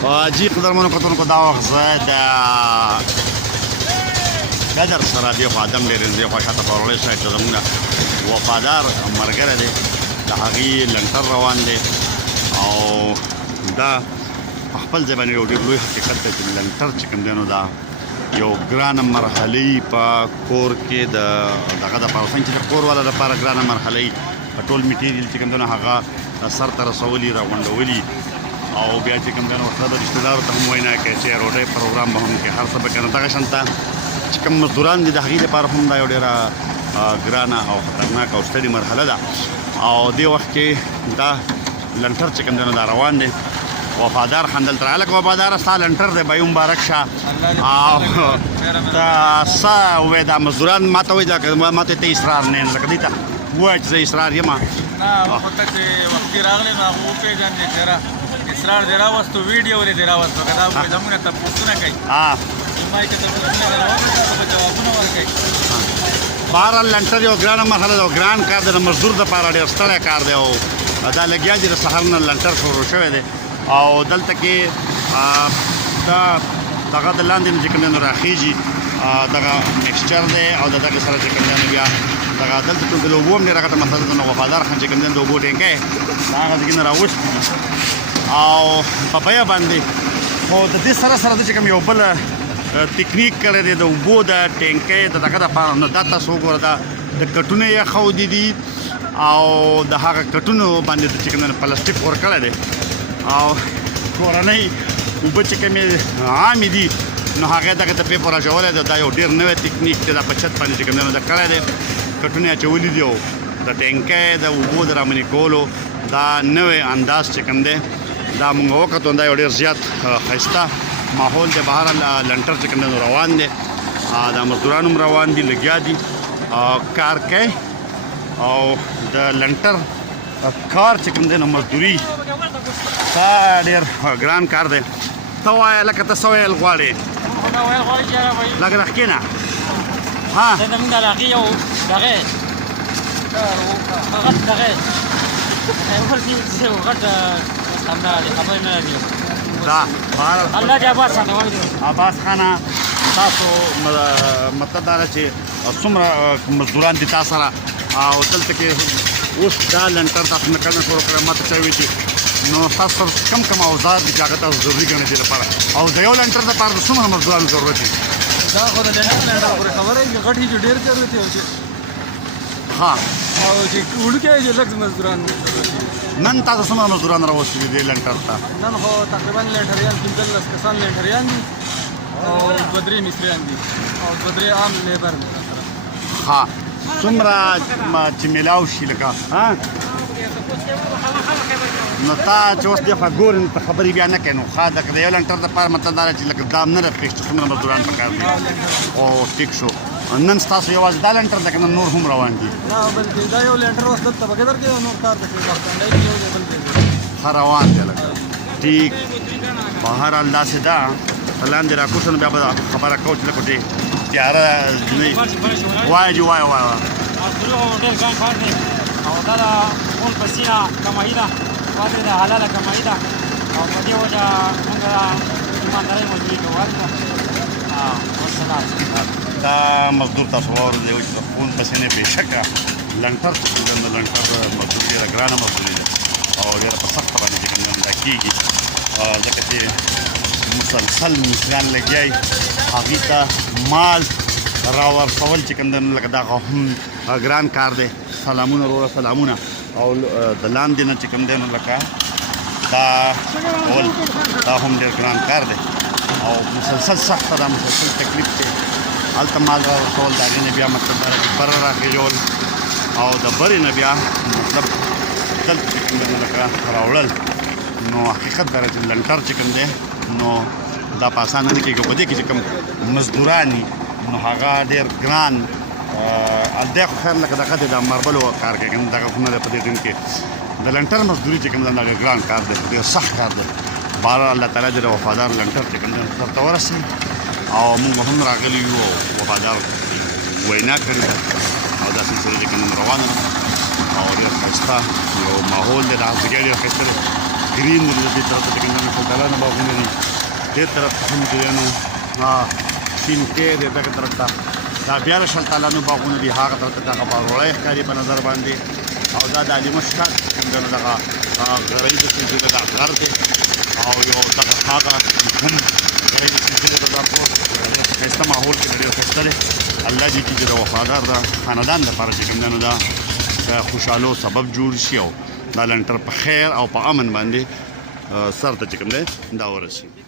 جی قدرمنو کتونکو دا وخت زه د بدر سره دی خو ادم ډېر دی خو شاته پرولې سایت ته زموږ وفادار ملګری دی د هغې لنټر روان دی او دا په خپل ځای باندې یو ډېر لوی حقیقت دی چې لنټر چې کوم دی نو دا یو ګرانه مرحلې په کور کې د دغه دپاره څنګه چې د کور والا دپاره ګرانه مرحلې په ټول میټیریل چې کوم دی نو هغه سر ته رسولي راغونډولي او بیا چې کوم دی نو ورسره د رشتهدارو ته هم وینا کوي چې روډۍ پروګرام به هم کوي هر څه به کوي نو دغه شان ته چې کوم مزدوران دي د هغې لپاره هم دا یو ډېره ګرانه او خطرناکه او ستړې مرحله ده او دې وخت کې دا لنټر چې کوم دی نو دا روان دی وفادار خندل تر هلکه وفاداره ستا لنټر دی بایو مبارک شه او ته څه ووایې دا مزدوران ما ته وایي ما ته ته اصرار نه یم لکه دې ته ووایه چې زه اصرار یم نه هغه خو ته چې وختي راغلی نو هغه وپېژندې چې یاره اصرار دې راوستو ویډیو دې دې راوستو که دا زمونږ نه تپوسونه کوي ما یې که تپوسونه دې راوستو به جوابونه ورکوي بهرحال لنټر یو ګرانه مرحله ده او ګران کار دی د مزدور دپاره ډېر ستړی کار دی او دا لګیا چې د سهار نه لنټر شروع شوی دی او دلته کې دا دغه د لاندې نه چې کوم دی نو راخیږي دغه میکسچر دی او د دغې سره چې کوم دی نو بیا دغه دلته ټول د اوبو هم ډېره غټه مسله ده نو وفادار خان چې کوم دی د اوبو ټینکی د هغه ځای کې نه راوستي دي او په بیه باندې خو د دې سره سره د چې کوم یو بل تکنیک کړی دی د اوبو د ټینکی د دغه دپاره نو دا تاسو وګوره دا د کټونه یې ښودي دي او د هغه کټونو باندې چې کوم دی پلاستیک ورکړی دی او کورنۍ اوبه چې کومې عامې دي نو هغې دغه ته پیپ راچولی دی دا یو ډېر نوی تکنیک دی دا په چت باندې چې کوم دی نو دا کړی دی کټونه یې اچولي دي او د ټینکی د اوبو د رامنې کولو دا نوی انداز چې کوم دی دا مونږ وکتو دا یو ډېر زیات ښایسته ماحول دی بهرحال لنټر چې کوم دی نو روان دی دا مزدوران هم روان دي لګیا دي کار کوي او د لنټر کار چې کوم دی نو مزدوري دا ډېر ګران کار دی ته ووایه لکه ته څه ویل غواړې لکه د کښېنه ها زمونږ د هغې یو دغې غټ دغې غټ همدا دی خبرې نه لري دا الله دې عباس خانه عباس خانه تاسو مطلب دا ده چې څومره مزدوران دي تا سره او دلته کې اوس دا لنټر تاسو نه کړنه شروع کړی ما ته چا ویل چې نو تاسو سره کم اوزار دي چې هغه تاسو ضروري ګڼئ دې لپاره او د یو لنټر دپاره د څومره مزدورانو ضرورت دي دا خو د لنټر پورې خبره چې غټ چې ډېر ضرورت دی ها او چې وړوکی چې لږ مزدوران نن تاسو څومره مزدوران راوستي دي دې لنټر ته نن خو تقریبا لنټریان 15 کسان لنټریان دي او دوه درې مستریان دي او دوه درې عام لیبر دي ها څومره چې میلاو شي لکه ها نو تا چې اوس دې خوا ګورې نو ته خبرې بیا نه کوې نو ښه د یو لنټر دپاره مطلب دا چې لکه دام نه راپېښ چې څومره مزدوران پکار دي او ټیک شو نن ستاسو یوازې دا لنټر ده که نور هم روان دي نه بلکې دا یو لنټر اوس دلته په قدر کې نور کار دی ښه روان دی لکه ټیک بهرحال داسې ده په لاندې راکوز شو نو بیا به خبره کوو چې لکه دې تیاره وایه جي وایه وایه ډېر ګران کار دی او دا د خون پسینه کمایي ده دا د حلاله کمایي ده او په دې وجه موږ د ایماندارۍ مزدوري کوو والسلام دا مزدور تاسو واورئ چې د خون پسینې بېشکه لنټر چې کوم دی لنټر مزدوري ډېره ګرانه مزدوري ده او ډېره په سخته باندې چې کوم دی دا کېږي ځکه چې مسلسل مصریان لګیا وي هغې ته مال راورسول چې کوم دی نو لکه دا هم ګران کار دی سلامونه وروره سلامونه او د لاندې نه چې کوم دی نو لکه دا کول دا هم ډېر ګران کار دی او مسلسل سخته ده مسلسل تکلیف دی هلته مال راورسول د هغې نه بیا مطلب دا چې بره راخېژول او د برې نه بیا مطلب دلته چې کوم دی نو لکه راوړل نو حقیقت دا چې لنټر چې کوم دی نو دا په اسانه نه کېږي په دې کې چې کوم مزدوران دي نو هغه ډېر ګران دی خو خیر لکه دغه دی د ماربلو کار کوي که نه دغه خو نه دی په دې ټیم کې د لنټر مزدوري چې کوم دی دا ډېر ګران کار دی ډېر سخت کار دی بهرحال الله تعالی دې د وفادار لنټر چې کوم دی سرته ورسوي او موږ هم راغلي یو او وفادار وینا کړې ده او دا سلسله چې کوم روانه ده او ډېر ښایسته یو ماحول دی د هغه ځای ډېر ښایسته دی ګرین دی دې طرف ته چې کوم نه شلتالانو باغونه دي دې طرف ته هم چې دی نو شینکۍ دی دغه طرف ته دا بیا د شلتالانو باغونه دي هغه طرف ته دغه باروړی ښکاري په نظر باندې او دا د علیمشکات کوم دی نو دغه غرایي د سلسله دا غر دی او یو دغه هغه هم غرایي د سلسله دا ښایسته ماحول کې ډېر ښایسته دی الله دې کړي چې د وفادار د خاندان لپاره چې کوم دی نو دا د خوشحالو سبب جوړ شي او دا لنټر په خیر او په امن باندې سر ته چې کوم دی دا ورسي